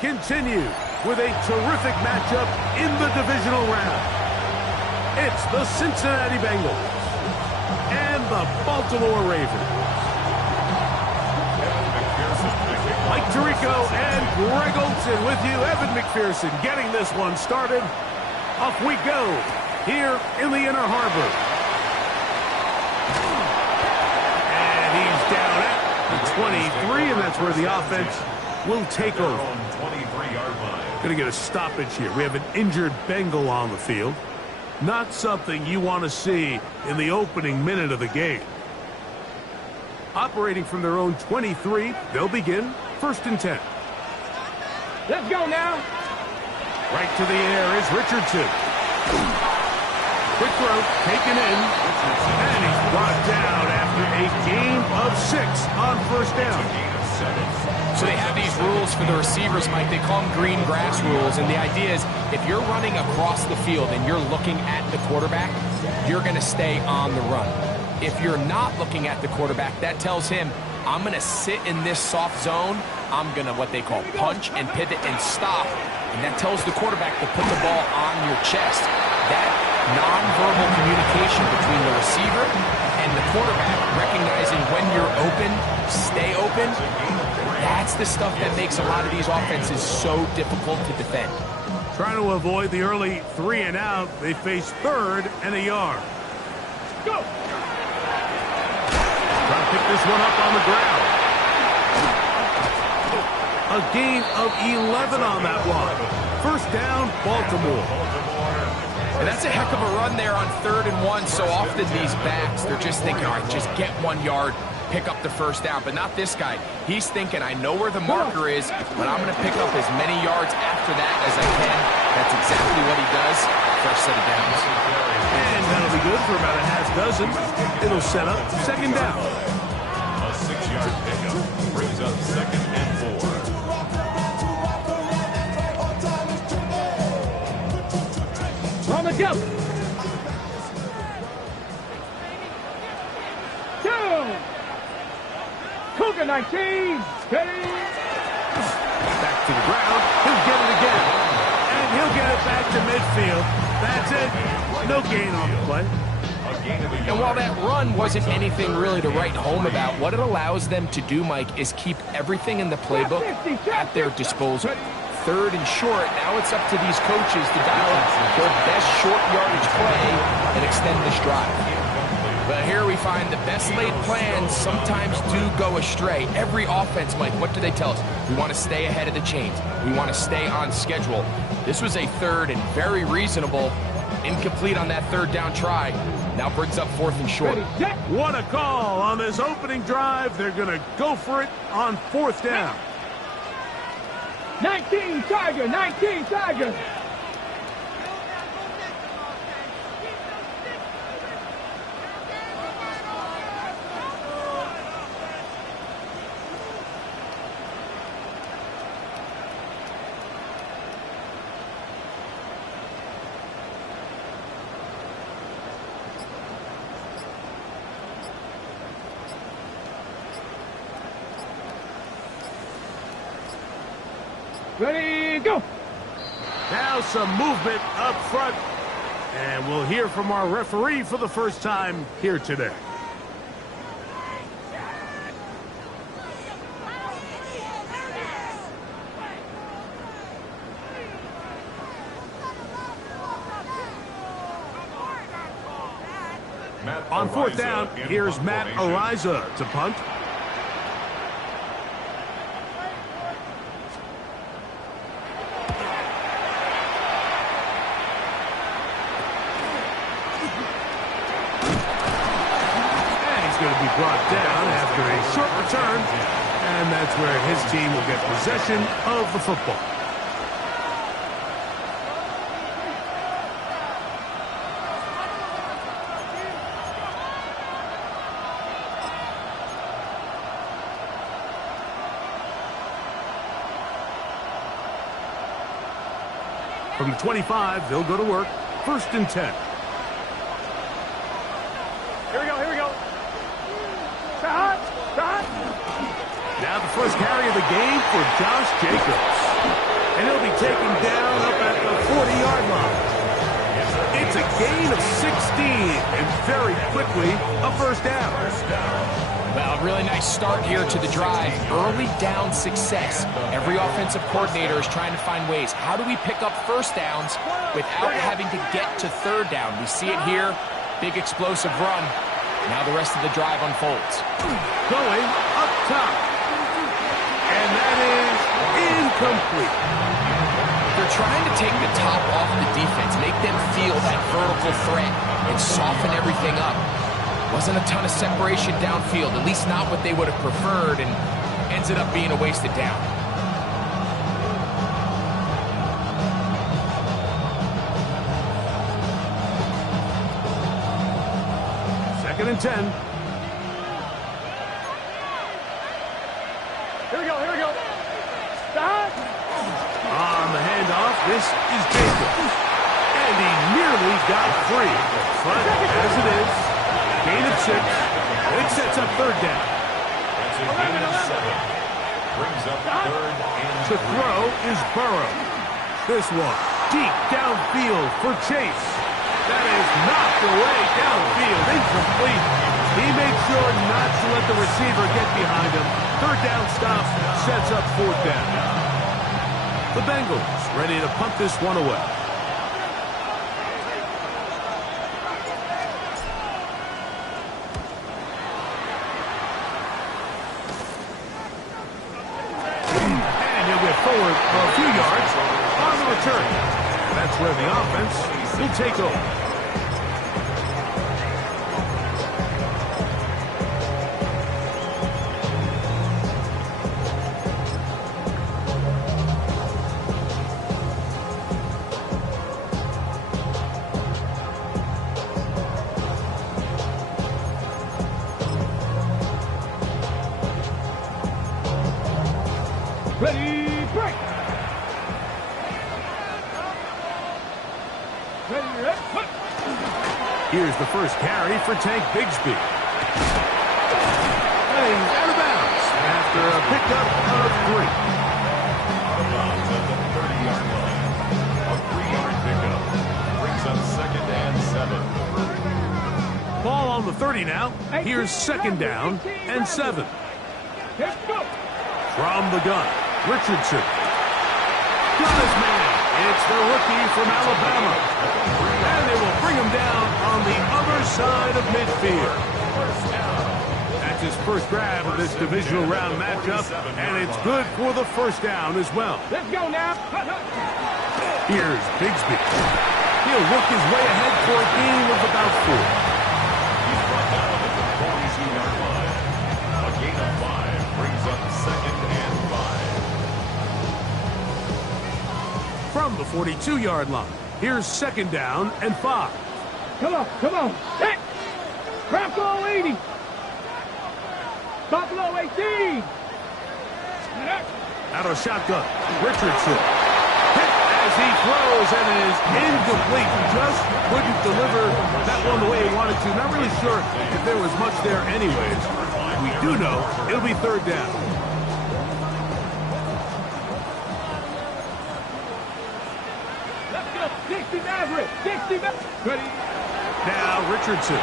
continue with a terrific matchup in the divisional round. It's the Cincinnati Bengals and the Baltimore Ravens. Mike Tirico and Greg Olsen with you. Evan McPherson getting this one started. Off we go here in the Inner Harbor. And he's down at the 23, and that's where the offense will take over. Going to get a stoppage here. We have an injured Bengal on the field. Not something you want to see in the opening minute of the game. Operating from their own 23, they'll begin 1st and 10. Let's go now. Right to the air is Richardson. Quick throw, taken in, and he's brought down after a gain of 6 on 1st down. So they have these rules for the receivers, Mike. They call them green grass rules, and the idea is if you're running across the field and you're looking at the quarterback, you're going to stay on the run. If you're not looking at the quarterback, that tells him, I'm going to sit in this soft zone. I'm going to, what they call, punch and pivot and stop. And that tells the quarterback to put the ball on your chest. That nonverbal communication between the receiver and the quarterback, recognizing when you're open, stay open, that's the stuff that makes a lot of these offenses so difficult to defend. Trying to avoid the early 3 and out, they face 3rd and a yard. Go! Trying to pick this one up on the ground. A gain of 11 on that one. 1st down, Baltimore. And that's a heck of a run there on 3rd and 1. So often these backs, they're just thinking, all right, just get 1 yard, pick up the 1st down. But not this guy. He's thinking, I know where the marker is, but I'm going to pick up as many yards after that as I can. That's exactly what he does. First set of downs. And that'll be good for about a half dozen. It'll set up 2nd down. A 6-yard pickup brings up 2nd and 4. On the go. 2. Cougar 19. Ready. Back to the ground. He'll get it again. And he'll get it back to midfield. That's it. No gain on the play. And while that run wasn't anything really to write home about, what it allows them to do, Mike, is keep everything in the playbook at their disposal. 3rd and short, now it's up to these coaches to dial up their best short yardage play and extend this drive. But here we find the best laid plans sometimes do go astray. Every offense, Mike, what do they tell us? We want to stay ahead of the chains. We want to stay on schedule. This was a 3rd and very reasonable. Incomplete on that 3rd down try. Now brings up 4th and short. What a call on this opening drive. They're going to go for it on 4th down. 19 Tiger, 19 Tiger. Ready, go! Now some movement up front. And we'll hear from our referee for the first time here today. On 4th down, here's Matt Ariza to punt. Brought down after a short return, and that's where his team will get possession of the football. From the 25, they'll go to work. 1st and 10. Here we go, here we go. Now the first carry of the game for Josh Jacobs. taken down up at the 40-yard line. It's a gain of 16, and very quickly, a first down. Well, really nice start here to the drive. Early down success. Every offensive coordinator is trying to find ways. How do we pick up first downs without having to get to third down? We see it here. Big explosive run. Now the rest of the drive unfolds. Going up top. And that is incomplete. They're trying to take the top off the defense, make them feel that vertical threat, and soften everything up. Wasn't a ton of separation downfield, at least not what they would have preferred, and ends up being a wasted down. Second and 10. Here we go, here we go. Stop. On the handoff, this is Jacobs. And he nearly got free. But as it is, gain of 6. It sets up third down. That's a gain of 7. Brings up third and To throw is Burrow. This one, deep downfield for Chase. That is knocked away downfield, incomplete. He made sure not to let the receiver get behind him. Third down stop sets up fourth down. The Bengals ready to punt this one away. And he'll get forward a few yards on the return. That's where the offense will take over. Ready, break. Ready, put. Here's the first carry for Tank Bigsby. Playing out of bounds after a pickup of 3. out of bounds at the 30-yard line. A 3-yard pickup. Brings up second and 7. Ball on the 30 now. Here's second down and 7. Let's go. From the gun, Richardson. Got his man. It's the rookie from Alabama. And they will bring him down on the other side of midfield. That's his first grab of this divisional round matchup, and it's good for the first down as well. Let's go now. Here's Bigsby. He'll work his way ahead for a gain of about 4. He's brought down at the 42-yard line. A gain of 5 brings up second and 5. From the 42-yard line, here's second down and 5. Come on, come on. Hey. Bronco 80. Buffalo 18. Out of shotgun, Richardson. Hit as he throws and is incomplete. Just couldn't deliver that one the way he wanted to. Not really sure if there was much there anyways. We do know it'll be third down. Let's go. 60 Maverick. 60 Maverick. Ready. Now Richardson.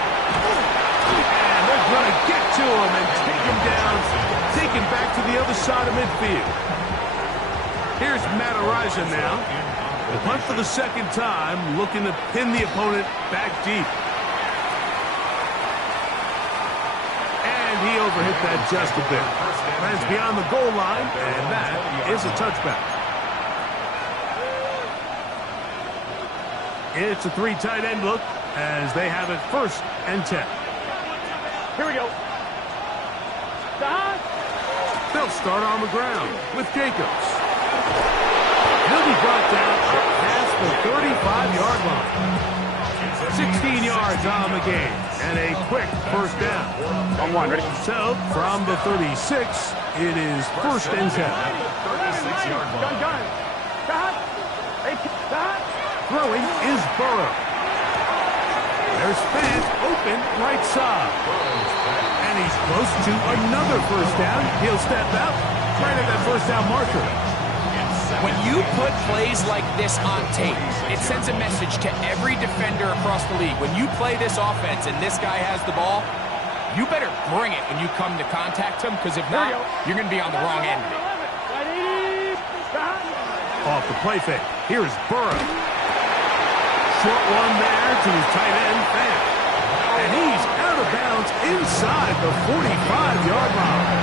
And they're going to get to him and take him down. Take him back to the other side of midfield. Here's Matt Araiza now. The punt for the second time, looking to pin the opponent back deep. And he overhit that just a bit. Lands beyond the goal line, and that is a touchback. It's a 3 tight end look as they have it first and 10. Here we go. Stop. They'll start on the ground with Jacobs. He'll be brought down up past the 35-yard line. 16 yards on the game and a quick first down. On one, ready? So, from the 36, it is first and 10. 36-yard line. Gun. Stop. Hey, stop. Throwing is Burrow. There's Fant open right side. And he's close to another first down. He'll step out right at that first down marker. When you put plays like this on tape, it sends a message to every defender across the league. When you play this offense and this guy has the ball, you better bring it when you come to contact him, because if not, you're going to be on the wrong end of it. Off the play fake. Here's Burrow. Short one there to his tight end, Fan. And he's out of bounds inside the 45-yard line.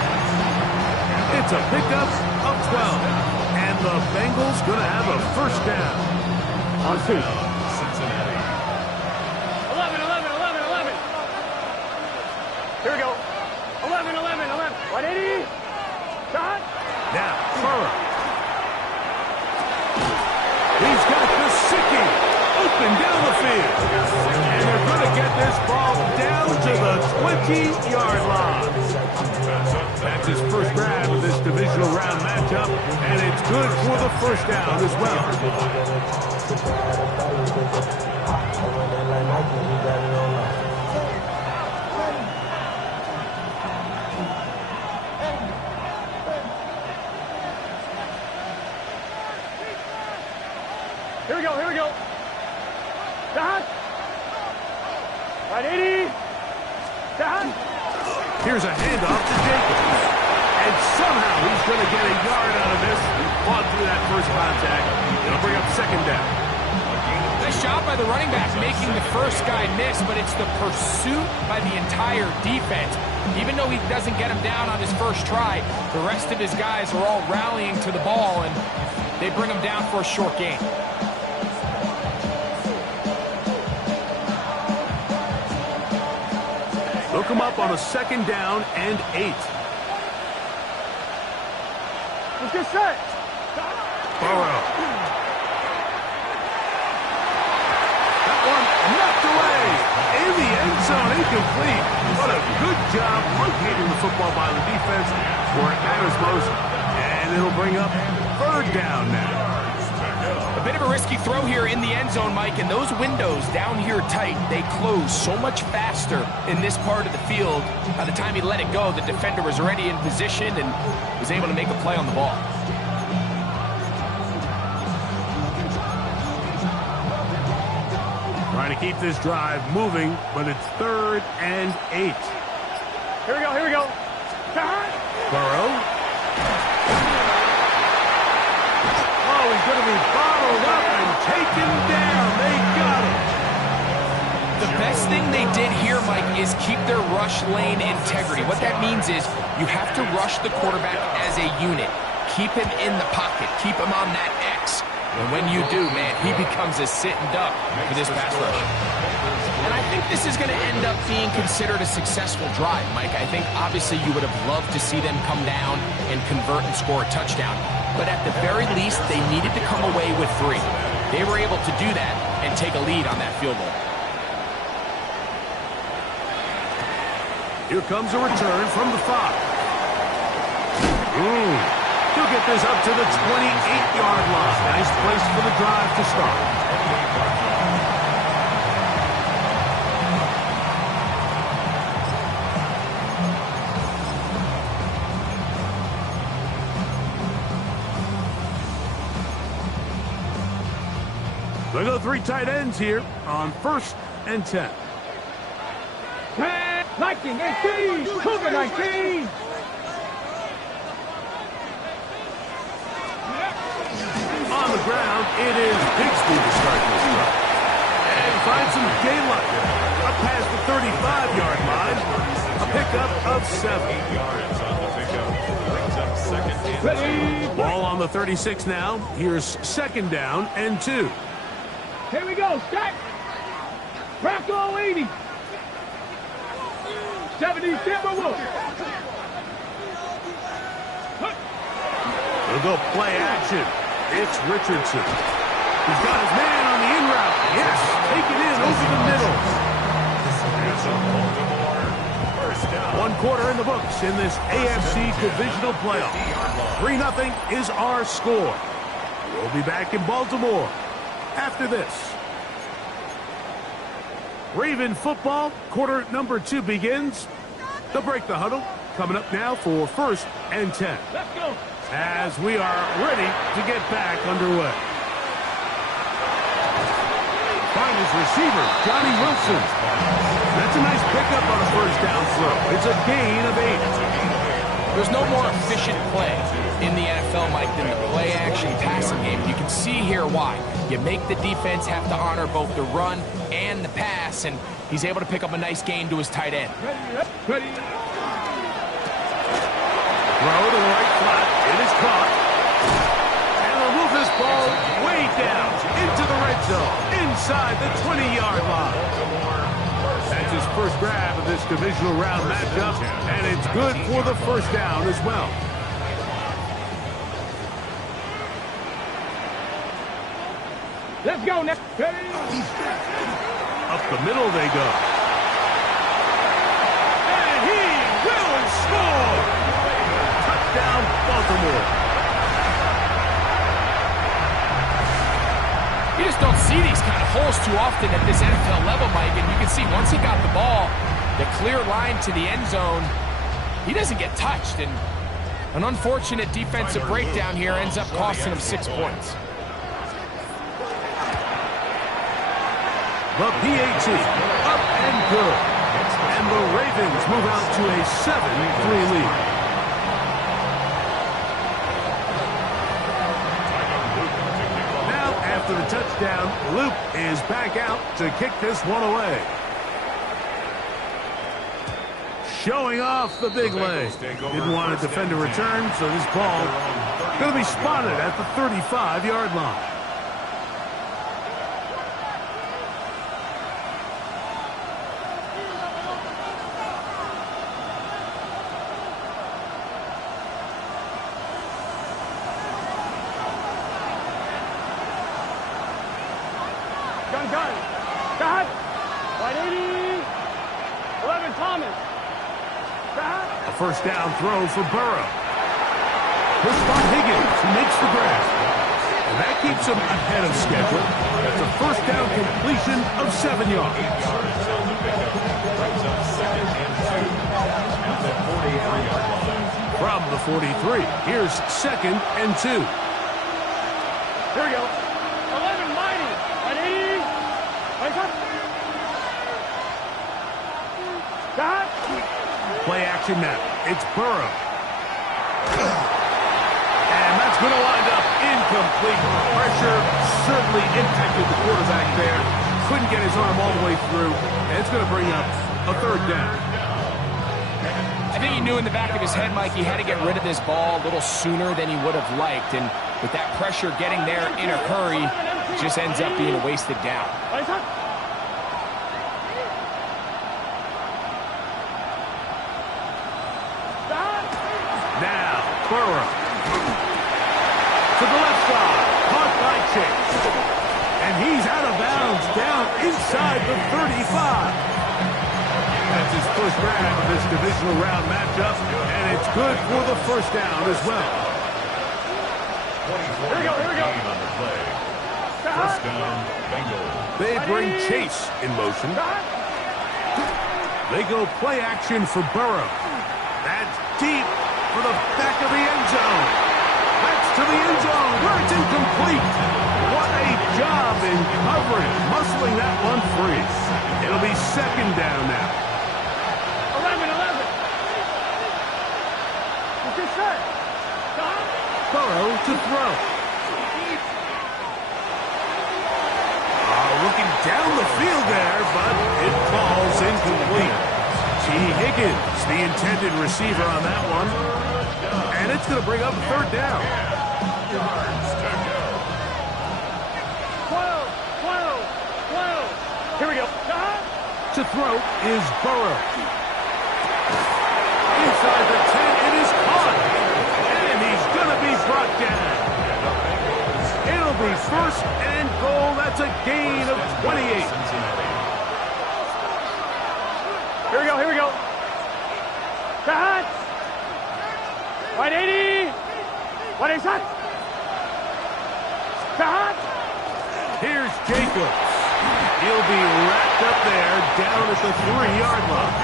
It's a pickup of 12. And the Bengals going to have a first down. On 2. Cincinnati. 11, 11, 11, 11. Here we go. 11, 11, 11. 180. Shot. Now, Burrow. He's got the Gesicki open down the field. And they're going to get this ball down to the 20-yard line. That's his first grab of this divisional round matchup, and it's good for the first down as well. Here we go, here we go. Shot. 180. Shot. Here's a handoff to Jacobs. And somehow he's going to get a yard out of this. He fought through that first contact. It'll bring up second down. Nice job by the running back making the first guy miss, but it's the pursuit by the entire defense. Even though he doesn't get him down on his first try, the rest of his guys are all rallying to the ball, and they bring him down for a short gain. Look him up on a second down and 8. Let's get set. Burrow. That one knocked away. In the end zone, incomplete. What a good job locating the football by the defense where it matters most. And it'll bring up third down now. A bit of a risky throw here in the end zone, Mike, and those windows down here tight, they close so much faster in this part of the field. By the time he let it go, the defender was already in position and was able to make a play on the ball. Trying to keep this drive moving, but it's third and 8. Here we go, here we go. Shot. Burrow. Oh, he's going to be bottled up and taken down. They got him. The best thing they did here, Mike, is keep their rush lane integrity. What that means is you have to rush the quarterback as a unit. Keep him in the pocket. Keep him on that X. And when you do, man, he becomes a sitting duck for this pass rush. And I think this is going to end up being considered a successful drive, Mike. I think obviously you would have loved to see them come down and convert and score a touchdown. But at the very least, they needed to come away with 3. They were able to do that and take a lead on that field goal. Here comes a return from the 5. He'll get this up to the 28-yard line. Nice place for the drive to start. They go 3 tight ends here on 1st and 10. 19, 18, Cougar 19. On the ground, it is Bigsby to start this drive. And find some daylight. Up past the 35-yard line. A pickup of 7. 8 yards on the pickup. Brings up second and 2. Ball on the 36 now. Here's second down and 2. Here we go, stack. Rocco 80. 70 Timberwolves. We'll go play action. It's Richardson. He's got his man on the in route. Yes, take it in over the middle. It's a Baltimore first down. 1 quarter in the books in this AFC Divisional playoff. 3-0 is our score. We'll be back in Baltimore after this. Raven football, quarter number 2 begins. They'll break the huddle. Coming up now for 1st and 10. Let's go. as we are ready to get back underway. Find his receiver, Johnny Wilson. That's a nice pickup on a first down throw. It's a gain of 8. There's no more efficient play in the NFL, Mike, than the play-action passing game. You can see here why. You make the defense have to honor both the run and the pass, and he's able to pick up a nice gain to his tight end. Ready. Throw to the right flat. It is caught. And they'll move this ball way down into the red zone, inside the 20-yard line. That's his first grab of this divisional round matchup, and it's good for the first down as well. Let's go now. Ready. Up the middle they go. And he will score! Touchdown, Baltimore. You just don't see these kind of holes too often at this NFL level, Mike, and you can see once he got the ball, the clear line to the end zone, he doesn't get touched, and an unfortunate defensive breakdown here ends up costing him 6 points. The PAT, up and good. And the Ravens move out to a 7-3 lead. Now, after the touchdown, Luke is back out to kick this one away. Showing off the big leg. Didn't want to defend a return, so this ball going to be spotted at the 35-yard line. Gun. 180. 11 Thomas. A first down throw for Burrow. He'll spot Higgins, who makes the grab. And that keeps him ahead of schedule. That's a first down completion of 7 yards. From the 43, here's 2nd and 2. Here we go. 11 Mighty. 180. Got. Play action now. It's Burrow. And that's going to wind up incomplete. Pressure certainly impacted the quarterback there. Couldn't get his arm all the way through. And it's going to bring up a 3rd down. I think he knew in the back of his head, Mike, he had to get rid of this ball a little sooner than he would have liked. And with that pressure getting there in a hurry, it just ends up being a wasted down. Now, Burrow. To the left side. Caught by Chase. And he's out of bounds down inside the 35. That's his first grab of this divisional round matchup, and it's good for the first down as well. Here we go. First down, Bengals. They bring Chase in motion. They go play action for Burrow. That's deep for the back of the end zone. That's to the end zone where it's incomplete. What a job in covering, muscling that one free. It'll be 2nd down now. 11. What's your set? Burrow to throw. Looking down the field there, but it falls incomplete. T. Higgins, the intended receiver on that one. And it's going to bring up 3rd down. 12. Here we go. To throw is Burrow. Inside the 10, it is caught. And he's going to be brought down. It'll be 1st and goal. That's a gain of 28. Here we go. Cut. 180. What is that? Cut. Here's Jacobs. He'll be wrapped up there down at the 3-yard line.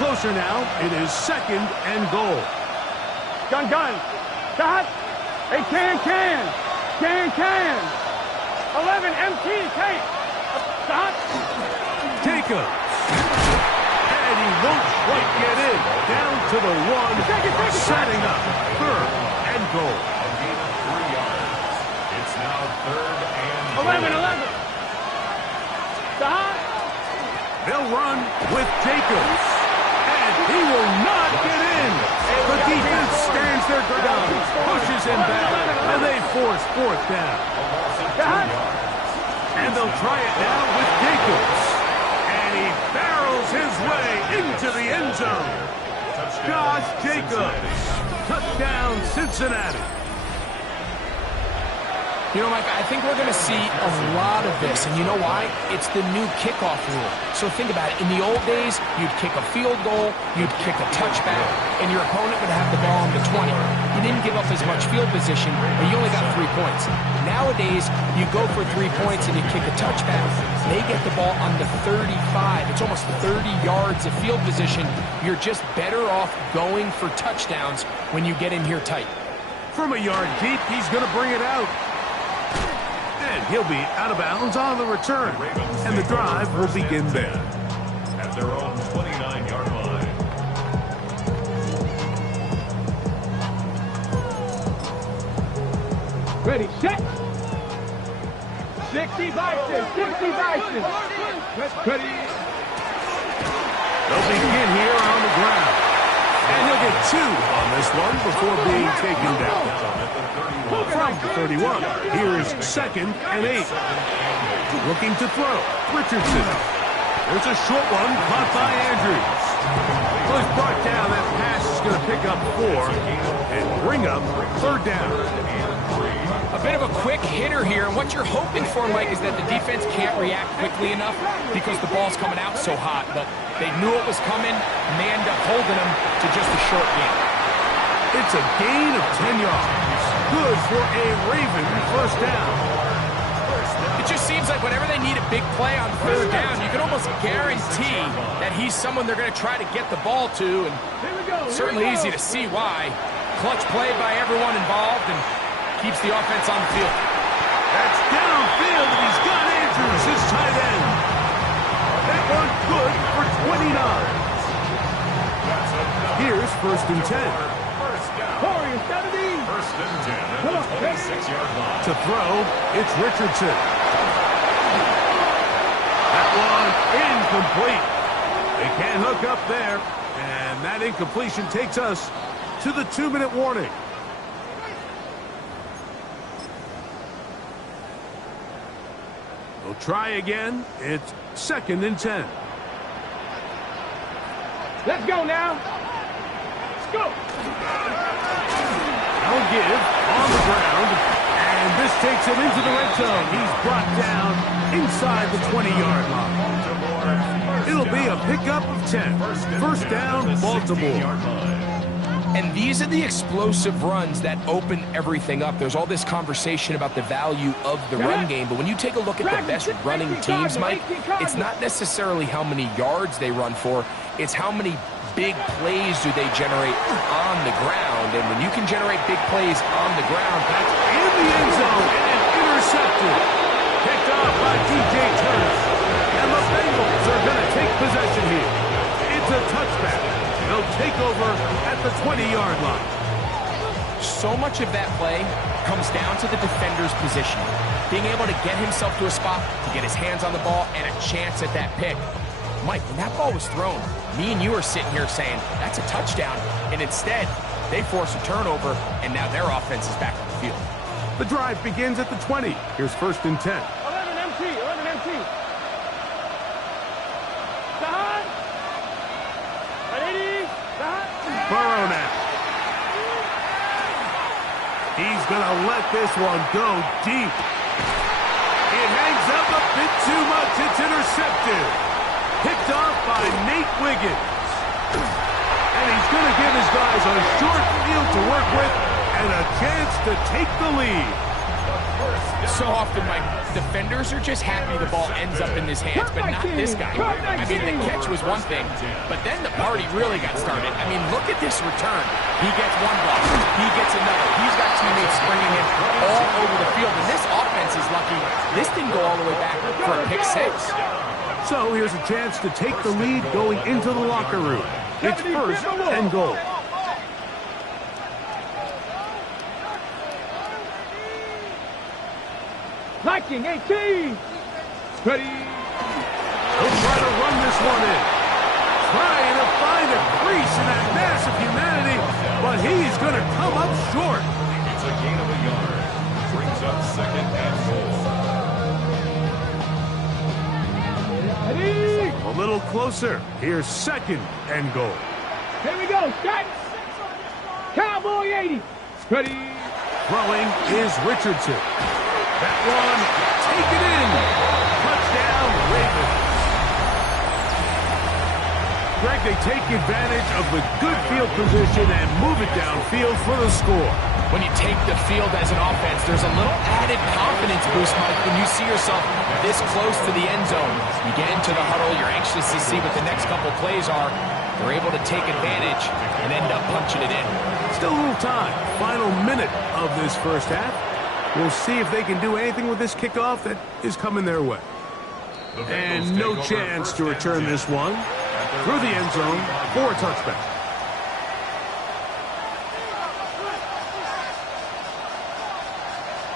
closer now. It is 2nd and goal. Gun. Stop. Hey, can. 11, MT, take. Stop. Jacobs. And he won't quite get in. Down to the 1. Setting up 3rd and goal. A gain of 3 yards. It's now 3rd and 11. Stop. They'll run with Jacobs. And he will not get in. The defense stands their ground, pushes him back, and they force 4th down. And they'll try it now with Jacobs. And he barrels his way into the end zone. Josh Jacobs. Touchdown, Cincinnati. You know, Mike, I think we're going to see a lot of this, and you know why? It's the new kickoff rule. So think about it. In the old days, you'd kick a field goal, you'd kick a touchback, and your opponent would have the ball on the 20. You didn't give up as much field position, but you only got 3 points. Nowadays, you go for 3 points and you kick a touchback. They get the ball on the 35. It's almost 30 yards of field position. You're just better off going for touchdowns when you get in here tight. From a yard deep, he's going to bring it out. And he'll be out of bounds on the return. And the drive will begin there. at their own 29-yard line. Ready, set. 60 Bison. Ready. They'll begin here on the ground. And he'll get 2 on this one before being taken down. From the 31, here is 2nd and 8. Looking to throw, Richardson. There's a short one caught by Andrews. So he's brought down. That pass is going to pick up 4 and bring up 3rd down. A bit of a quick hitter here, and what you're hoping for, Mike, is that the defense can't react quickly enough because the ball's coming out so hot. But they knew it was coming, and they end up holding them to just a short gain. It's a gain of 10 yards. Good for a Raven first down. It just seems like whenever they need a big play on 3rd down, you can almost guarantee that he's someone they're going to try to get the ball to, and certainly easy to see why. Clutch play by everyone involved, and keeps the offense on the field. That's downfield, and he's got Andrews, his tight end. That one good for 29. Here's 1st and 10. Corey, 70. First and 10 at the 26-yard line. To throw, it's Richardson. That one incomplete. They can't hook up there, and that incompletion takes us to the 2-minute warning. We'll try again. It's 2nd and 10. Let's go now. Let's go. I'll give on the ground, and this takes him into the red zone. He's brought down inside the 20-yard line. It'll be a pickup of 10. First down, Baltimore. And these are the explosive runs that open everything up. There's all this conversation about the value of the run game, but when you take a look at the best running teams, Mike, it's not necessarily how many yards they run for, it's how many big plays do they generate on the ground. And when you can generate big plays on the ground, that's in the end zone and intercepted. Picked off by DJ Turner. And the Bengals are going to take possession here. It's a touchback. They'll take over at the 20-yard line. So much of that play comes down to the defender's position. Being able to get himself to a spot, to get his hands on the ball, and a chance at that pick. Mike, when that ball was thrown, me and you are sitting here saying, that's a touchdown. And instead, they force a turnover, and now their offense is back on the field. The drive begins at the 20. Here's 1st and 10. 11 MT. Sahad. Ready. Sahad. Burrow now. He's going to let this one go deep. It hangs up a bit too much. It's intercepted. Picked off by Nate Wiggins. And he's going to give his guys a short field to work with and a chance to take the lead. So often, my defenders are just happy the ball ends up in his hands, but not this guy. I mean, the catch was one thing, but then the party really got started. I mean, look at this return. He gets one block. He gets another. He's got teammates springing him all over the field, and this offense is lucky. This didn't go all the way back for a pick six. So here's a chance to take the lead going into the locker room. It's first and goal. Viking 18. Ready. He'll try to run this one in. Trying to find a crease in that mass of humanity, but he's going to come up short. It's a gain of a yard. Brings up second and goal. Ready. A little closer. Here's second and goal. Here we go. Start. Cowboy 80. Ready. Throwing is Richardson. That one, take it in. Touchdown, Ravens. Greg, they take advantage of the good field position and move it downfield for the score. When you take the field as an offense, there's a little added confidence boost, Mike, when you see yourself this close to the end zone. You get into the huddle, you're anxious to see what the next couple plays are. They're able to take advantage and end up punching it in. Still a little time. Final minute of this first half. We'll see if they can do anything with this kickoff that is coming their way. And no chance to return this one through the end zone for a touchback.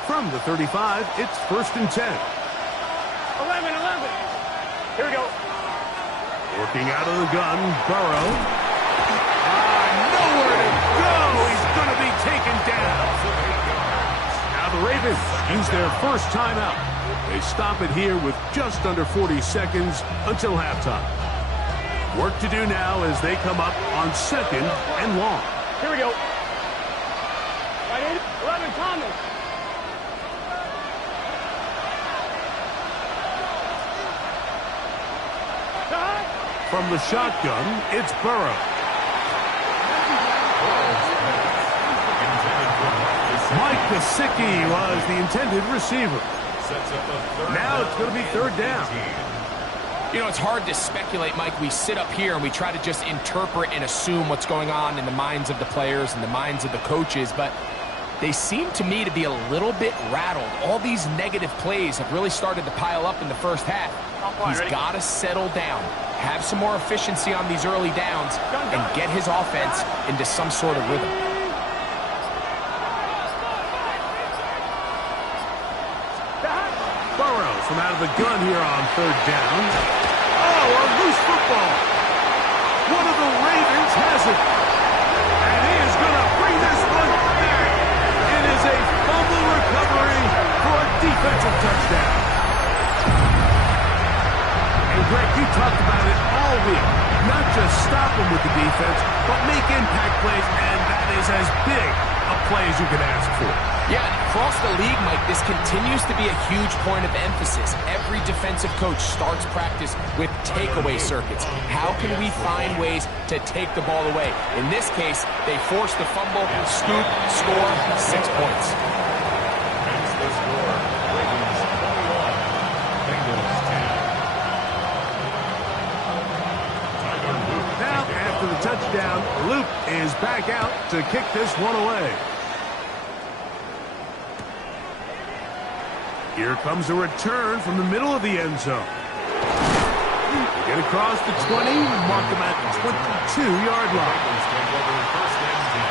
From the 35, it's first and 10. 11. Here we go. Working out of the gun, Burrow. Nowhere to go. He's going to be taken down. Now the Ravens use their first timeout. They stop it here with just under 40 seconds until halftime. Work to do now as they come up on second and long. Here we go. Right in. 11, Thomas. From the shotgun, it's Burrow. Mike Gesicki was the intended receiver. Now it's going to be third down. You know, it's hard to speculate, Mike. We sit up here and we try to just interpret and assume what's going on in the minds of the players and the minds of the coaches, but they seem to me to be a little bit rattled. All these negative plays have really started to pile up in the first half. He's got to settle down, have some more efficiency on these early downs, and get his offense into some sort of rhythm. Burrow from out of the gun here on third down. Oh, a loose football. One of the Ravens has it. And he is going to bring this one back. It is a fumble recovery for a defensive touchdown. And Greg, you talked about it all week. Not just stop him with the defense, but make impact plays, and that is as big a play as you can ask for. Yeah, across the league, Mike, this continues to be a huge point of emphasis. Every defensive coach starts practice with takeaway circuits. How can we find ways to take the ball away? In this case, they force the fumble, scoop, score, 6 points. That's the score. Ravens 21, Bengals 10. Now, after the touchdown, Luke is back out to kick this one away. Here comes a return from the middle of the end zone. They get across the 20, mark them at the 22-yard line. Ravens take over first and 10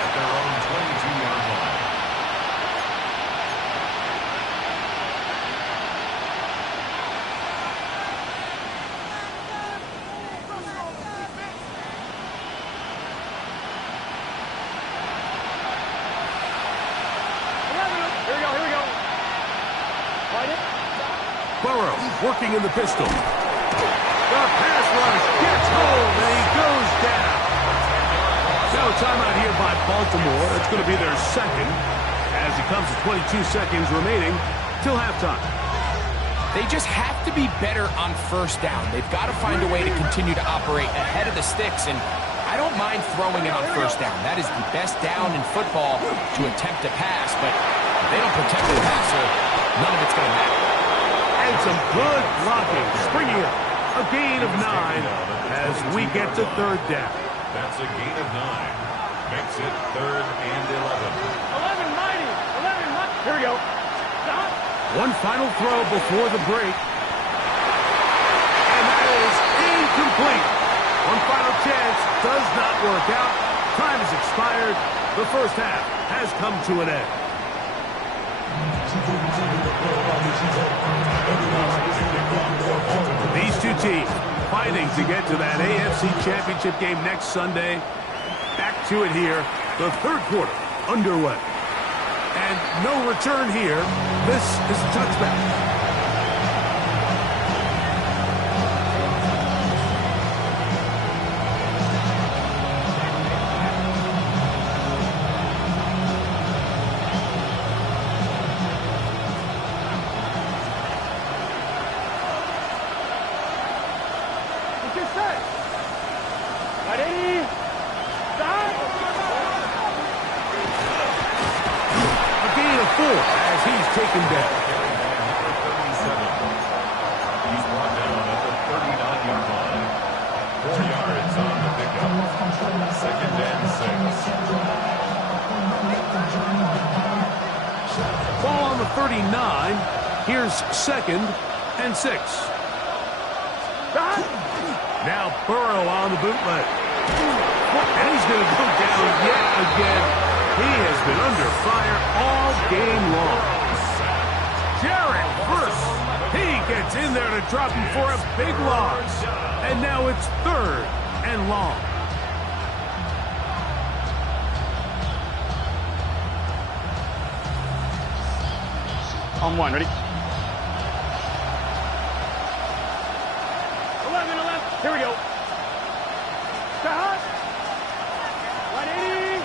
at their own 22-yard line. Burrow working in the pistol. The pass rush gets home, and he goes down. Now a timeout here by Baltimore. That's going to be their second as it comes to 22 seconds remaining till halftime. They just have to be better on first down. They've got to find a way to continue to operate ahead of the sticks, and I don't mind throwing it on first down. That is the best down in football to attempt a pass, but They don't protect the passer, none of it's going to matter. And some good blocking, springing up. A gain of 9 as we get to third down. That's a gain of 9. Makes it 3rd and 11. 11 mighty. 11 mighty. Here we go. Stop. One final throw before the break. And that is incomplete. One final chance does not work out. Time has expired. The first half has come to an end. These two teams fighting to get to that AFC Championship game next Sunday. Back to it here. The third quarter underway. And no return here. This is a touchback. As he's taken down. He's brought down at the 39-yard line. 4 yards on the pickup. 2nd and 6. Ball on the 39. Here's 2nd and 6. Now Burrow on the bootleg. And he's going to go down yet again. He has been under fire all game long. Jarrett first. He gets in there to drop him for a big loss. And now it's 3rd and long. On 1, ready? 11. Here we go. Stop. 180.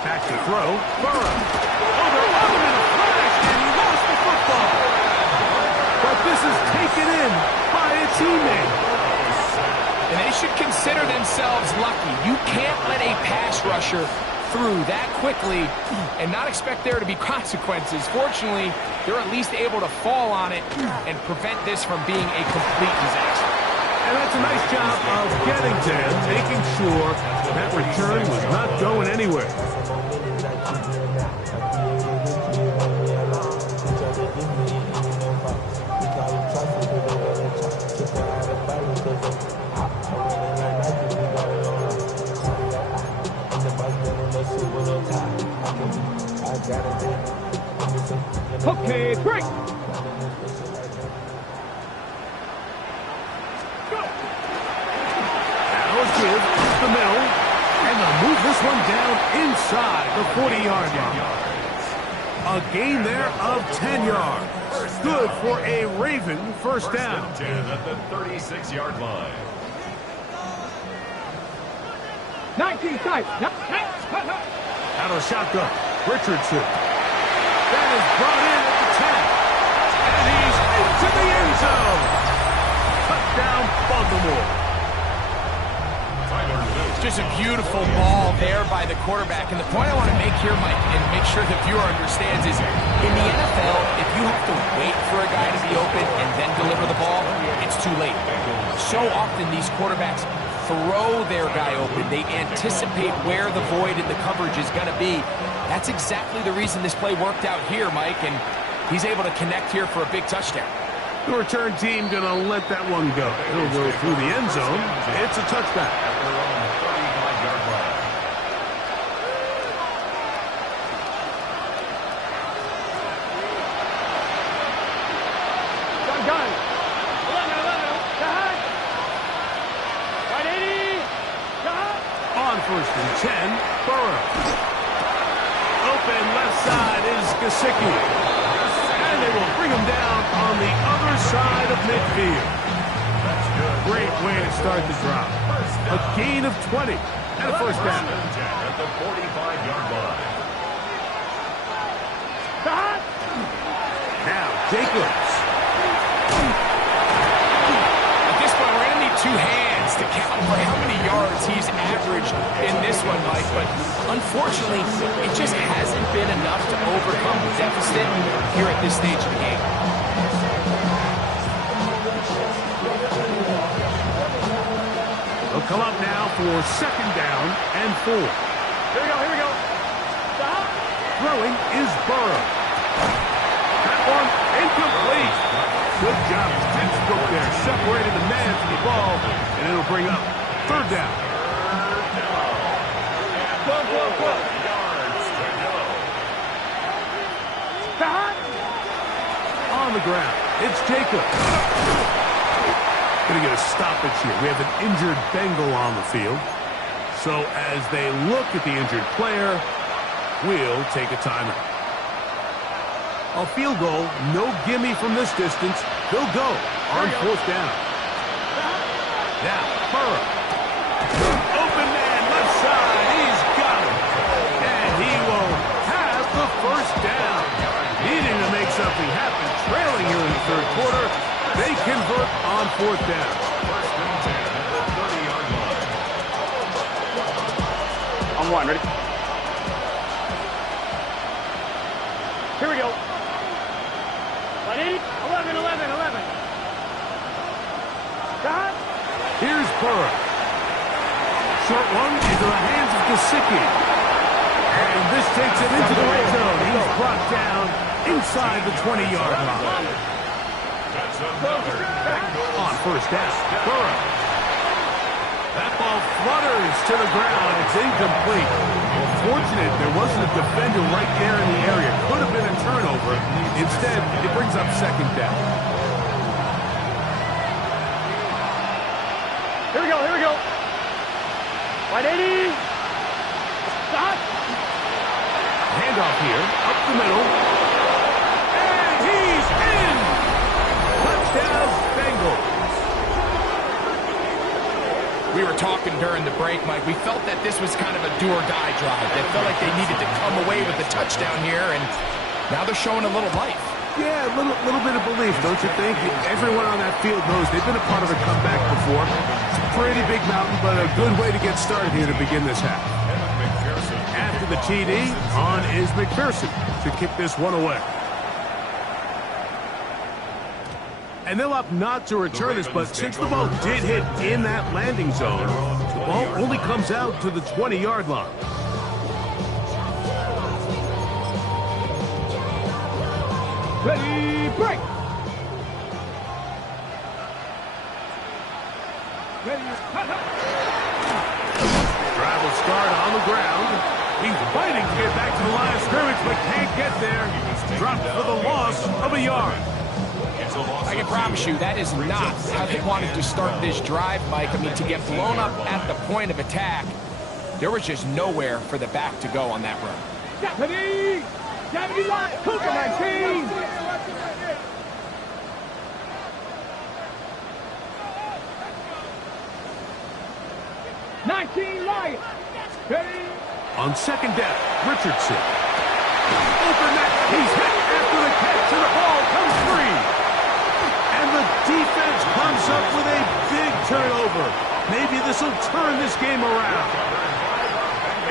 Back to throw. Burrow. Oh, they're on him in a flash, and he lost the football. But this is taken in by a teammate. And they should consider themselves lucky. You can't let a pass rusher through that quickly and not expect there to be consequences. Fortunately, they're at least able to fall on it and prevent this from being a complete disaster. And that's a nice job of getting to him, making sure that return was not going anywhere. Okay, great. Give up the middle, and they'll move this one down inside the 40-yard line. A gain there of 10 yards. Good for a Raven first down. 10 at the 36-yard line. 19 tight. Out of shotgun, Richardson. That is brought in at the 10. And he's into the end zone. Touchdown, Baltimore. Just a beautiful ball there by the quarterback. And the point I want to make here, Mike, and make sure the viewer understands is, in the NFL, if you have to wait for a guy to be open and then deliver the ball, it's too late. So often these quarterbacks throw their guy open. They anticipate where the void in the coverage is going to be. That's exactly the reason this play worked out here, Mike, and he's able to connect here for a big touchdown. The return team going to let that one go. It'll go through the end zone. It's a touchback. On 1st and 10, Burrow. Open left side is Gesicki. And they will bring him down on the other side of midfield. Great way to start the drop. A gain of 20 and a first down. At the 45-yard line. Now, Jacobs. At this point, we're going to need two hands needs to count for how many yards he's averaged in this one, Mike, but unfortunately, it just hasn't been enough to overcome the deficit here at this stage of the game. They'll come up now for second down and 4. Here we go. Stop. Throwing is Burrow. That one incomplete. Good job. Pittsburgh there, separating the man from the ball, and it'll bring up third down. Go. Yards to go. Stop. On the ground, it's Jacob. Going to get a stoppage here. We have an injured Bengal on the field. So as they look at the injured player, we'll take a timeout. A field goal, no gimme from this distance. They'll go on fourth down. Now, Burrow. Open man, left side. He's got it. And he will have the first down. Needing to make something happen. Trailing here in the third quarter. They convert on fourth down. First and 10 at the 30-yard line. On one, ready? Here we go. 11. Stop. Here's Burrow. Short one into the hands of Gesicki. And this takes him into the red zone. He's brought down inside the 20-yard line. That's another Bengals. On first down, Burrow. That ball flutters to the ground. It's incomplete. Fortunate there wasn't a defender right there in the area. Could have been a turnover. Instead, it brings up second down. Here we go. 180. Stop. Handoff here, up the middle. And he's in! Touchdown, Bengals. We were talking during the break, Mike. We felt that this was kind of a do-or-die drive. They felt like they needed to come away with the touchdown here, and now they're showing a little life. Yeah, a little bit of belief, don't you think? Everyone on that field knows they've been a part of a comeback before. It's a pretty big mountain, but a good way to get started here to begin this half. After the TD, on is McPherson to kick this one away. And they'll opt not to return this, but since the ball did hit in that landing zone, the ball only comes out to the 20-yard line. Ready, break. Ready, Drive will start on the ground. He's fighting to get back to the line of scrimmage, but can't get there. Dropped for the loss of a yard. I can promise you that is not how they wanted to start this drive, Mike. I mean, to get blown up at the point of attack, there was just nowhere for the back to go on that run. Ready. Deputy line. Cougar 19. Lions. Ready. On second down, Richardson. Open net. He's hit after the catch, and the ball comes free. And the defense comes up with a big turnover. Maybe this will turn this game around.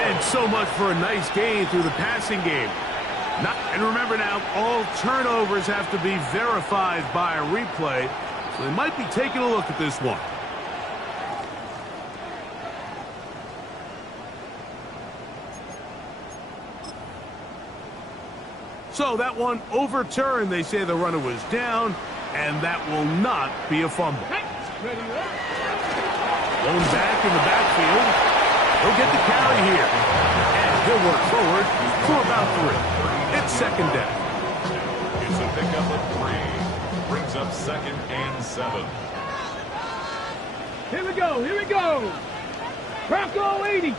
And so much for a nice gain through the passing game. And remember now, all turnovers have to be verified by a replay, so they might be taking a look at this one. So that one overturned. They say the runner was down, and that will not be a fumble. Blown back in the backfield. He'll get the carry here. And he'll work forward for about 3. It's second down. It's a pickup of 3. Brings up second and 7. Here we go. Bronco 80.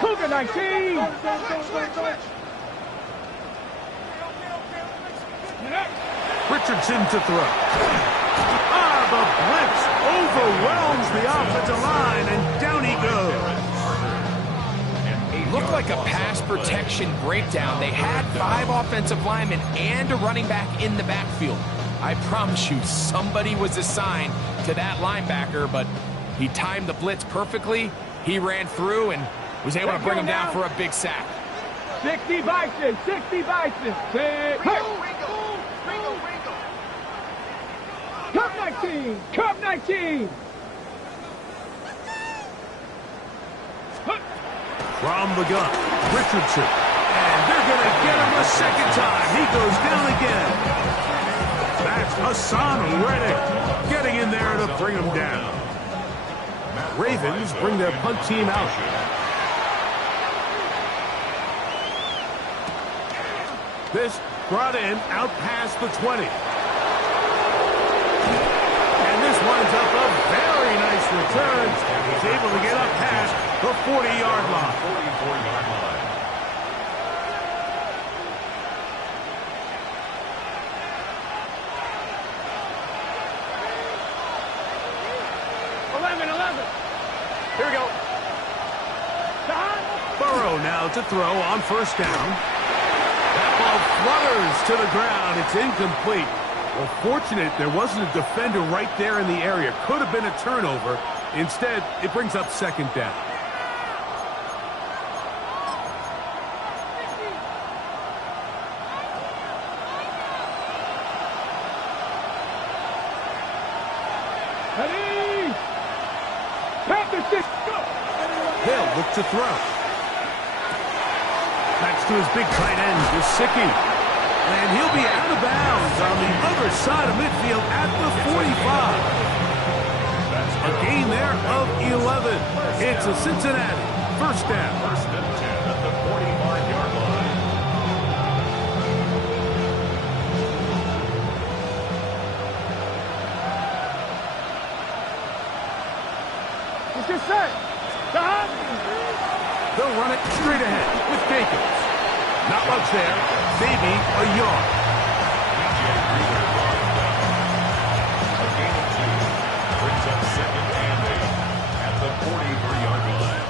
Cougar 19. Richardson to throw. The blitz overwhelms the offensive line, and down he goes. It looked like a pass protection breakdown. They had 5 offensive linemen and a running back in the backfield. I promise you, somebody was assigned to that linebacker, but he timed the blitz perfectly. He ran through and was able to bring him down for a big sack. 60 Bison, 60 Bison. Cup 19, Cup 19. From the gun, Richardson. And they're going to get him a second time. He goes down again. That's Hassan Reddick getting in there to bring him down. Ravens bring their punt team out. This brought in out past the 20. And this winds up a very nice return. He's able to get up past the 40-yard line. 44-yard line. 11. Here we go. Burrow now to throw on first down. That ball flutters to the ground. It's incomplete. Well, fortunate there wasn't a defender right there in the area. Could have been a turnover. Instead, it brings up second down. Ready? Panther 6, go! Hill look to throw. That's to his big tight end, Gesicki. And he'll be out of bounds on the other side of midfield at the 45. A gain there of 11. It's a Cincinnati first down. First and 10 at the 45-yard line. It's your set. Stop. They'll run it straight ahead with Jacobs. Not much there. Maybe a yard. A gain of 2 brings up second and 8 at the 43-yard line.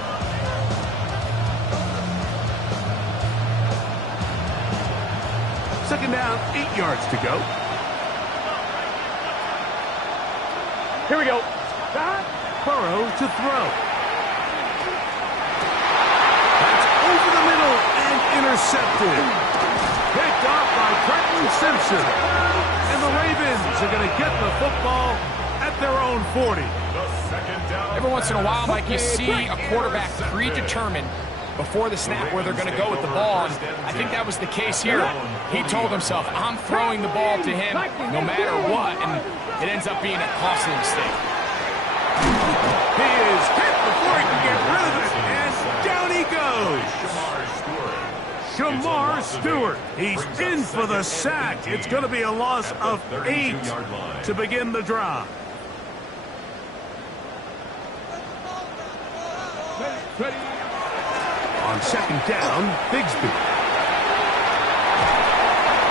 Second down, 8 yards to go. Here we go. Stop. Burrow to throw. That's over the middle and intercepted. Picked off by Trenton Simpson. And the Ravens are going to get the football at their own 40. The second down. Every once in a while, Mike, you see a quarterback predetermine before the snap where they're going to go with the ball. And I think that was the case here. He told himself, I'm throwing the ball to him no matter what. And it ends up being a costly mistake. He is hit before he can get rid of it. And down he goes. Shamar Stewart. He's in for the sack. It's going to be a loss of 8 to begin the drive. Ready. On second down, Bigsby.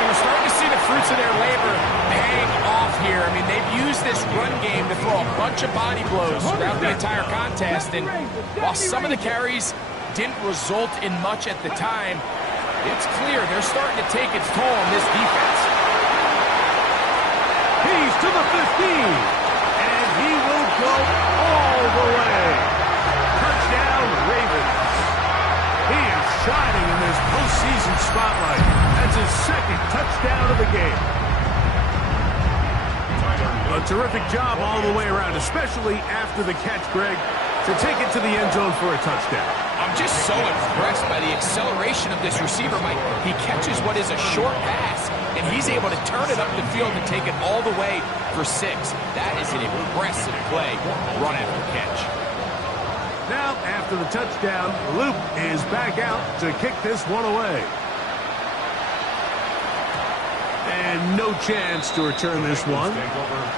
We're starting to see the fruits of their labor paying off here. I mean, they've used this run game to throw a bunch of body blows throughout the entire contest. And while some of the carries didn't result in much at the time, it's clear they're starting to take its toll on this defense. He's to the 15. And he will go all the way. Touchdown, Ravens. He is shining in this postseason spotlight. That's his second touchdown of the game. A terrific job all the way around, especially after the catch, Greg, to take it to the end zone for a touchdown. I'm just so impressed by the acceleration of this receiver, Mike. He catches what is a short pass, and he's able to turn it up the field and take it all the way for 6. That is an impressive play, run after catch. Now, after the touchdown, Luke is back out to kick this one away. And no chance to return this one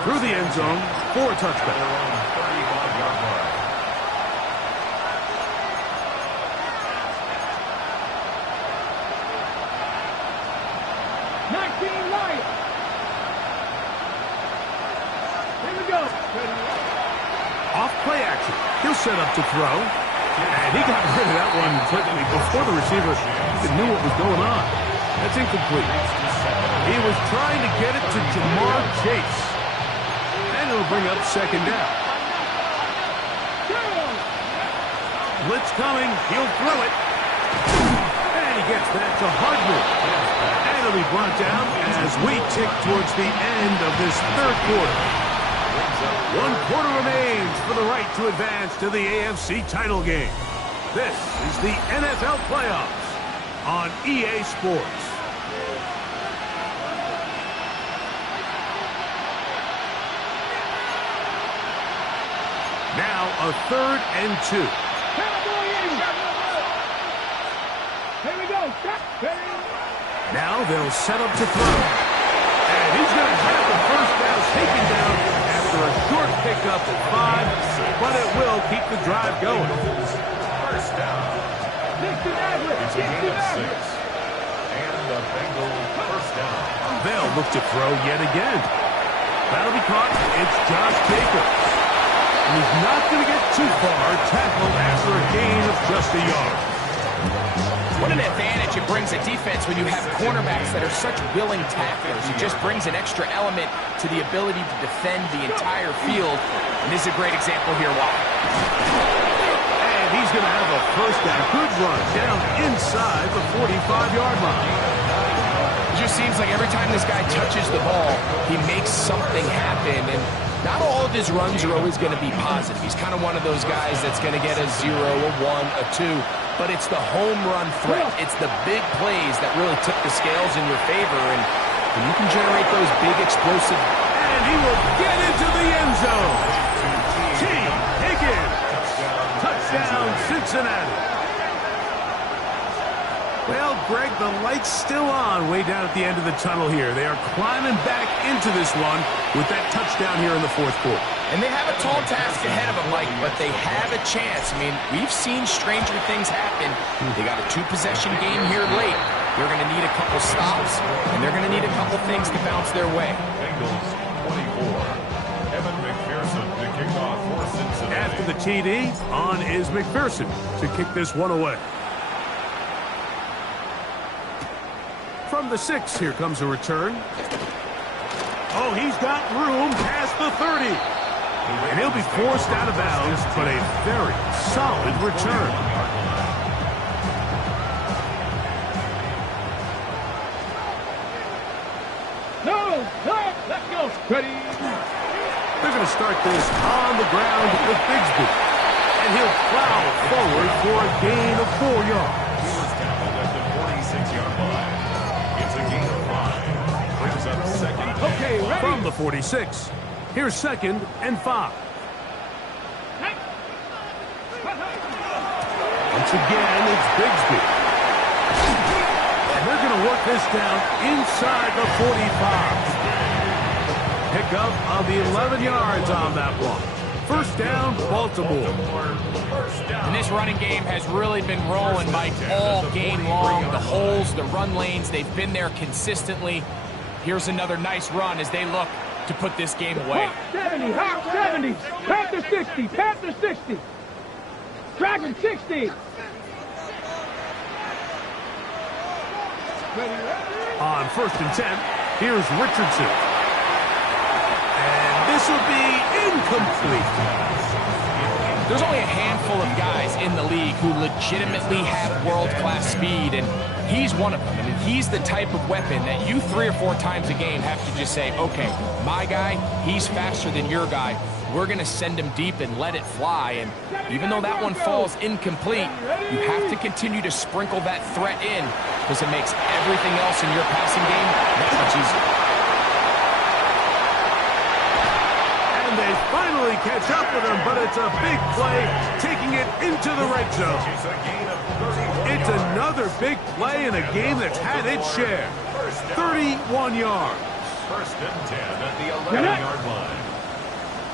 through the end zone for a touchback. 19 Lions. Here we go. Off play action. He'll set up to throw. And he got rid of that one quickly before the receiver even knew what was going on. That's incomplete. He was trying to get it to Jamar Chase. And it'll bring up second down. Blitz coming. He'll throw it. And he gets that to Hardman. And it'll be brought down as we tick towards the end of this third quarter. 1 quarter remains for the right to advance to the AFC title game. This is the NFL Playoffs on EA Sports. Now a 3rd and 2. Here we go. Now they'll set up to throw. And he's going to have the first down taken down after a short pickup at 5, but it will keep the drive going. First down. It's a gain of 6. And the Bengals first down. They'll look to throw yet again. That'll be caught. It's Josh Jacobs. He's not going to get too far, tackled after a gain of just a yard. What an advantage it brings a defense when you have cornerbacks that are such willing tacklers. It just brings an extra element to the ability to defend the entire field. And this is a great example here. Why? And he's going to have a first down. Good run down inside the 45-yard line. It just seems like every time this guy touches the ball, he makes something happen. And not all of his runs are always going to be positive. He's kind of one of those guys that's going to get a 0, a 1, a 2. But it's the home run threat. It's the big plays that really tip the scales in your favor. And when you can generate those big explosive... And he will get into the end zone. T. Higgins. Touchdown, Cincinnati. Well, Greg, the light's still on way down at the end of the tunnel here. They are climbing back into this one with that touchdown here in the 4th quarter. And they have a tall task ahead of them, Mike, but they have a chance. I mean, we've seen stranger things happen. They got a 2-possession game here late. They're going to need a couple stops, and they're going to need a couple things to bounce their way. Bengals 24. Evan McPherson to kick off for Cincinnati. After the TD, on is McPherson to kick this one away. From the 6, here comes a return. Oh, he's got room past the 30. And he'll be forced out of bounds, but a very solid return. No, let's go. Ready. They're going to start this on the ground with Bigsby. And he'll plow forward for a gain of 4 yards. He was tackled at the 46-yard line. It's a gain of 5. Brings up second. Okay, ready. From the 46, here's 2nd and 5. Once again, it's Bigsby. And they're going to work this down inside the 45. Pickup of the 11 yards on that one. First down, Baltimore. And this running game has really been rolling, Mike, all game long. The holes, the run lanes, they've been there consistently. Here's another nice run as they look to put this game away. Hawk 70, Hawk 70, Panther 60, Panther 60, Dragon 60. On 1st and 10, here's Richardson. And this will be incomplete. There's only a handful of guys in the league who legitimately have world-class speed, and he's one of them. I mean, he's the type of weapon that you 3 or 4 times a game have to just say, okay, my guy, he's faster than your guy. We're going to send him deep and let it fly. And even though that one falls incomplete, you have to continue to sprinkle that threat in because it makes everything else in your passing game that much easier. And they finally catch up with him, but it's a big play, taking it into the red zone. It's another big play in a game that's had its share. 31 yards. First and 10 at the 11-yard line.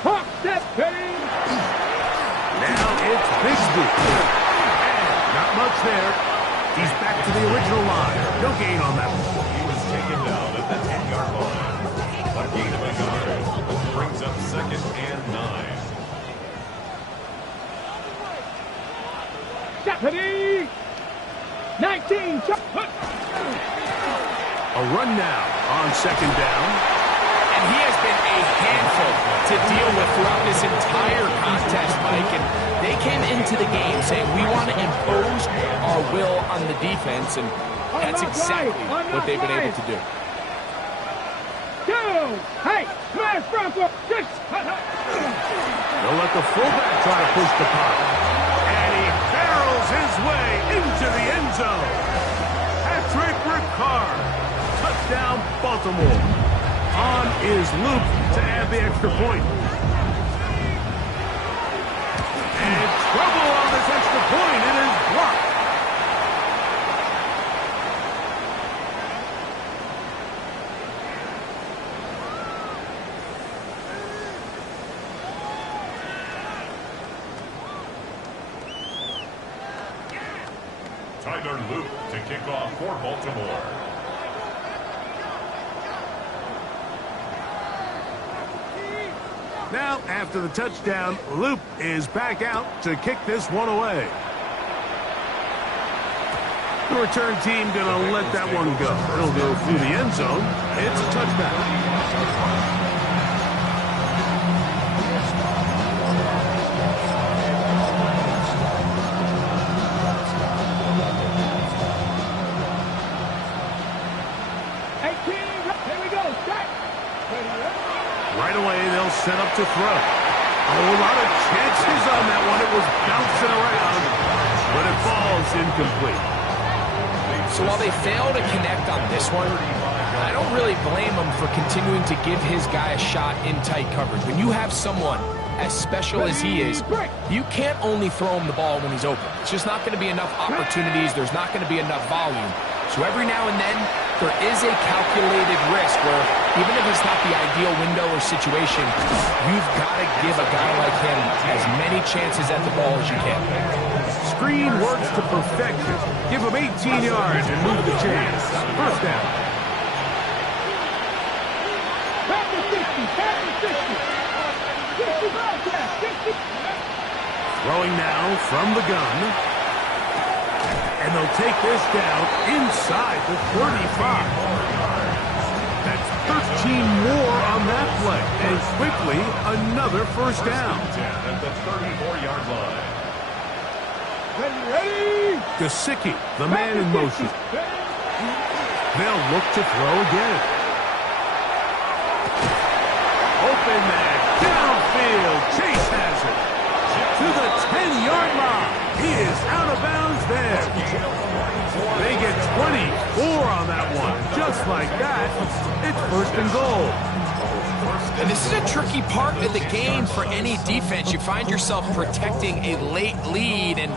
Hawk set, ready. Now it's Bigsby. And not much there. He's back to the original line. No gain on that one. He was taken down at the 10-yard line. A gain of a yard. Brings up 2nd and 9. Deputy 19. A run now on second down. And he has been a handful to deal with throughout this entire contest, Mike. And they came into the game saying, we want to impose our will on the defense. And that's exactly what they've been able to do. Hey, smash Bronco. They'll let the fullback try to push the puck. And he barrels his way into the end zone. Patrick Ricard. Touchdown, Baltimore. On is Luke to add the extra point. And trouble on this extra point. It is blocked. Tyler Luke to kick off for Baltimore. Now, after the touchdown, Loop is back out to kick this one away. The return team going to let that one go. It'll go through the end zone. It's a touchback. Right away, they'll set up to throw. A whole lot of chances on that one. It was bouncing around, but it falls incomplete. So while they fail to connect on this one, I don't really blame him for continuing to give his guy a shot in tight coverage. When you have someone as special as he is, you can't only throw him the ball when he's open. It's just not going to be enough opportunities. There's not going to be enough volume. So every now and then, there is a calculated risk where even if it's not the ideal window or situation, you've got to give a guy like him as many chances at the ball as you can. Screen works to perfection. Give him 18 yards and move the chains. First down. Back to 60, back to 60. 60. Throwing now from the gun. And they'll take this down inside the 35. That's 13 more on that play. And quickly, another first down. At the 34-yard line. Ready. Gesicki, the man in motion. They'll look to throw again. Open man, downfield. Chase has it. To the 10-yard line. He is out of bounds there. They get 24 on that one. Just like that, it's first and goal. And this is a tricky part of the game for any defense. You find yourself protecting a late lead, and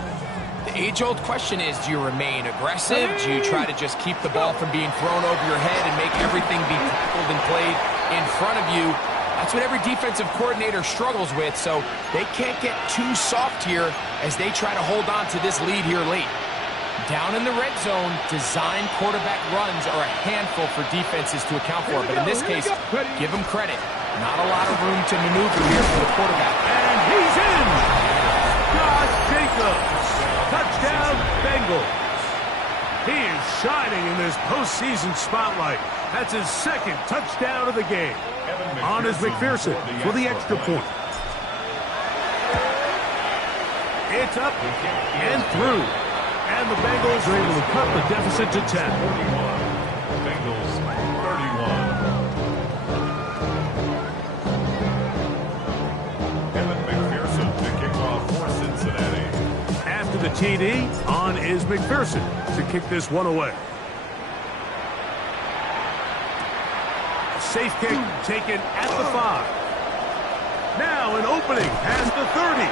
the age-old question is, do you remain aggressive? Do you try to just keep the ball from being thrown over your head and make everything be tackled and played in front of you? That's what every defensive coordinator struggles with, so they can't get too soft here as they try to hold on to this lead here late. Down in the red zone, design quarterback runs are a handful for defenses to account for, but in this case, give them credit. Not a lot of room to maneuver here for the quarterback. And he's in! Josh Jacobs! Touchdown, Bengals! He is shining in this postseason spotlight. That's his second touchdown of the game. On is McPherson for the extra point. It's up and through. And the Bengals are able to cut the deficit to 10. Bengals 31. Evan McPherson to kick off for Cincinnati. After the TD, on is McPherson to kick this one away. Safe kick taken at the 5. Now an opening past the 30.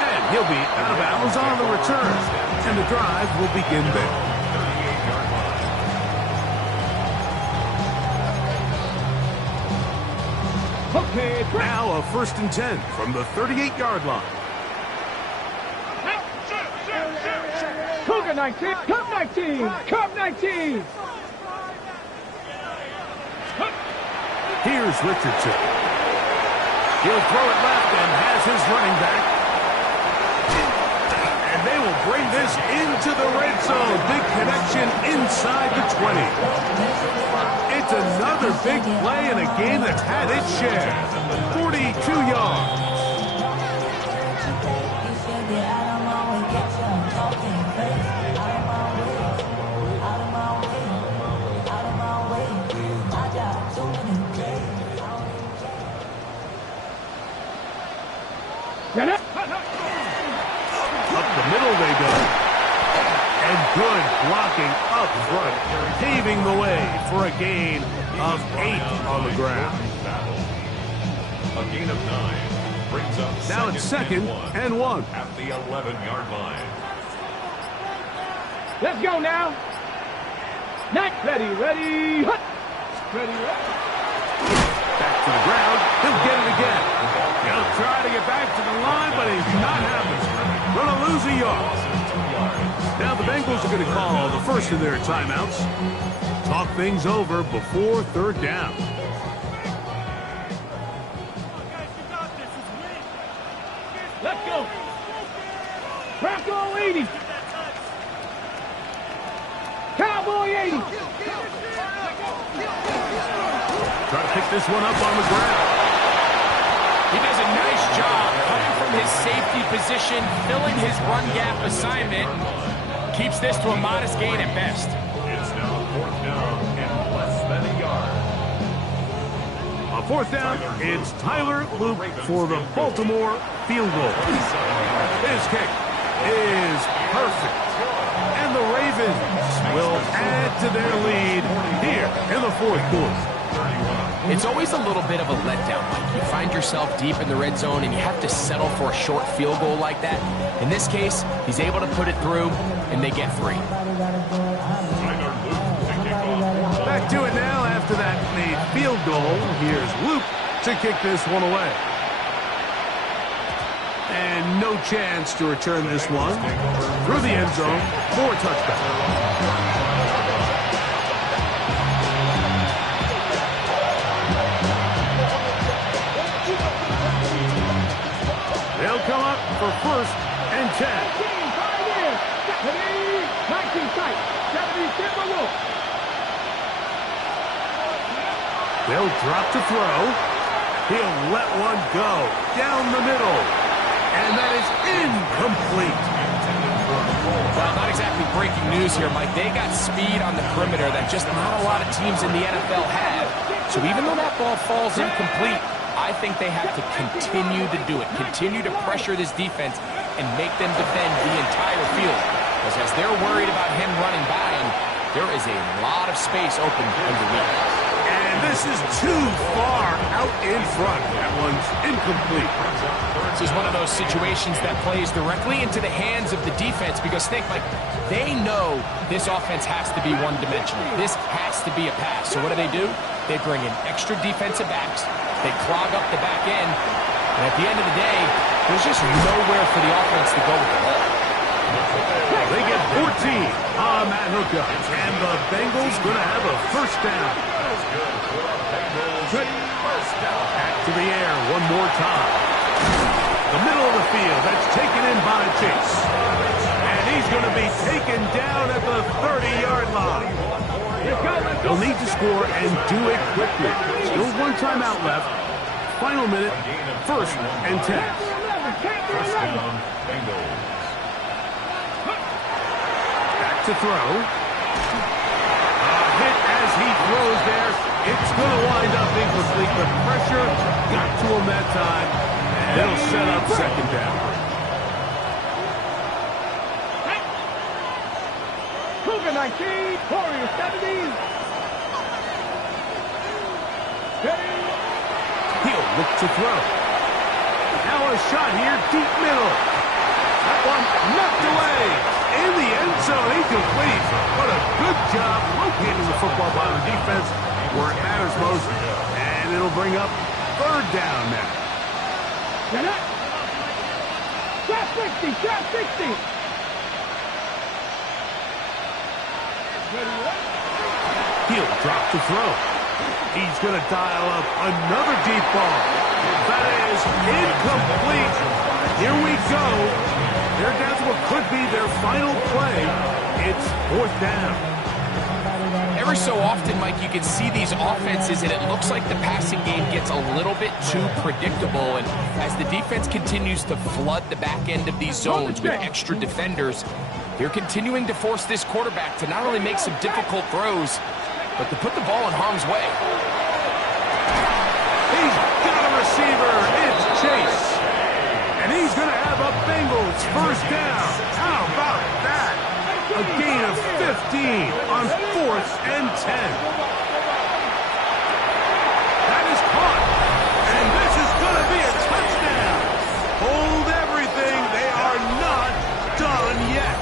And he'll be out of bounds on the return. And the drive will begin there. 38-yard line. Okay, Now a first and 10 from the 38-yard line. Cougar 19, Cup 19, Cup 19. Here's Richardson. He'll throw it left and has his running back. And they will bring this into the red zone. Big connection inside the 20. It's another big play in a game that's had its share. 42 yards. Up the middle they go. And good blocking up front, paving the way for a gain of 8 on the ground. A gain of 9 brings up Now it's second and 1. at the 11-yard line. Let's go now. Not ready, ready, hut. Ready, ready. Back to the ground. He'll get it again. He'll try to get back to the line, but he's not happening. Going to lose a yard. Now the Bengals are going to call the first of their timeouts. Talk things over before third down. Let's go. Bronco 80. Cowboy 80. Try to pick this one up on the ground. He does a nice job coming from his safety position, filling his run gap assignment. Keeps this to a modest gain at best. It's now 4th down and less than a yard. On 4th down, it's Tyler Loop for the Baltimore field goal. His kick is perfect. And the Ravens will add to their lead here in the 4th quarter. It's always a little bit of a letdown, Mike. You find yourself deep in the red zone and you have to settle for a short field goal like that. In this case, he's able to put it through and they get 3. Back to it now after that made field goal. Here's Luke to kick this one away. And no chance to return this one through the end zone for a touchdown. They'll come up for 1st and 10. 19 sight. 70 Timber Wolf. They'll drop to throw. He'll let one go down the middle. And that is incomplete. Well, not exactly breaking news here, Mike. They got speed on the perimeter that just not a lot of teams in the NFL have. So even though that ball falls incomplete, I think they have to continue to do it. Continue to pressure this defense and make them defend the entire field. Because as they're worried about him running by him, there is a lot of space open underneath. And this is too far out in front. That one's incomplete. This is one of those situations that plays directly into the hands of the defense because think, like, they know this offense has to be one-dimensional. This has to be a pass. So what do? They bring in extra defensive backs. They clog up the back end. And at the end of the day, there's just nowhere for the offense to go with the ball. They get 14 on that hookup. And the Bengals going to have a 1st down. Back to the air one more time. The middle of the field, that's taken in by Chase. And he's going to be taken down at the 30-yard line. They'll need to score and do it quickly. Still 1 timeout left. Final minute, 1st and 10. First down, Bengals. Back to throw. A hit as he throws there. It's going to wind up incomplete. The pressure got to him that time. And it'll set up 2nd down. Cougar 19, Warrior 70. He'll look to throw. Now a shot here, deep middle. That one knocked away. In the end zone, incomplete. What a good job locating the football by the defense where it matters most. And it'll bring up 3rd down now. Shot 60, shot 60. He'll drop to throw. He's going to dial up another deep ball. That is incomplete. Here we go. They're down to what could be their final play. It's 4th down. every so often, Mike, you can see these offenses, and it looks like the passing game gets a little bit too predictable. And as the defense continues to flood the back end of these zones with extra defenders, they're continuing to force this quarterback to not only make some difficult throws, but to put the ball in harm's way. He's got a receiver. It's Chase. And he's going to have a Bengals first down. How about that? A gain of 15 on 4th and 10. That is caught. And this is going to be a touchdown. Hold everything. They are not done yet.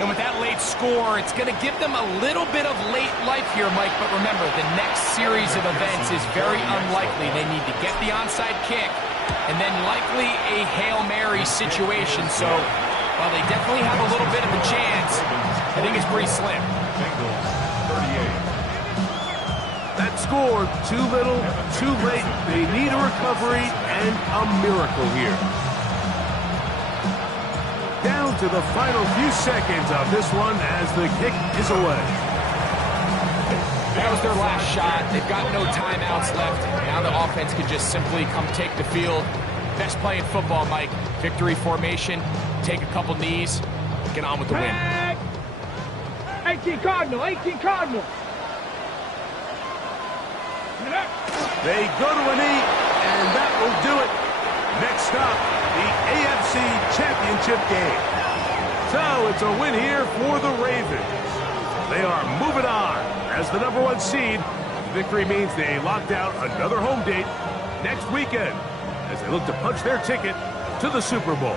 And with that late score, it's going to give them a little bit of late life here, Mike. But remember, the next series of events is very unlikely. They need to get the onside kick and then likely a Hail Mary situation. So while they definitely have a little bit of a chance, I think it's pretty slim. Bengals 38. That score, too little, too late. They need a recovery and a miracle here. Down to the final few seconds of this one as the kick is away. That was their last shot. They've got no timeouts left. Now the offense can just simply come take the field. Best play in football, Mike. Victory formation, take a couple knees, get on with the win. 18 Cardinal, 18 Cardinal. They go to a knee, and that will do it. Next up, the AFC Championship game. So it's a win here for the Ravens. They are moving on as the #1 seed. The victory means they locked out another home date next weekend as they look to punch their ticket to the Super Bowl.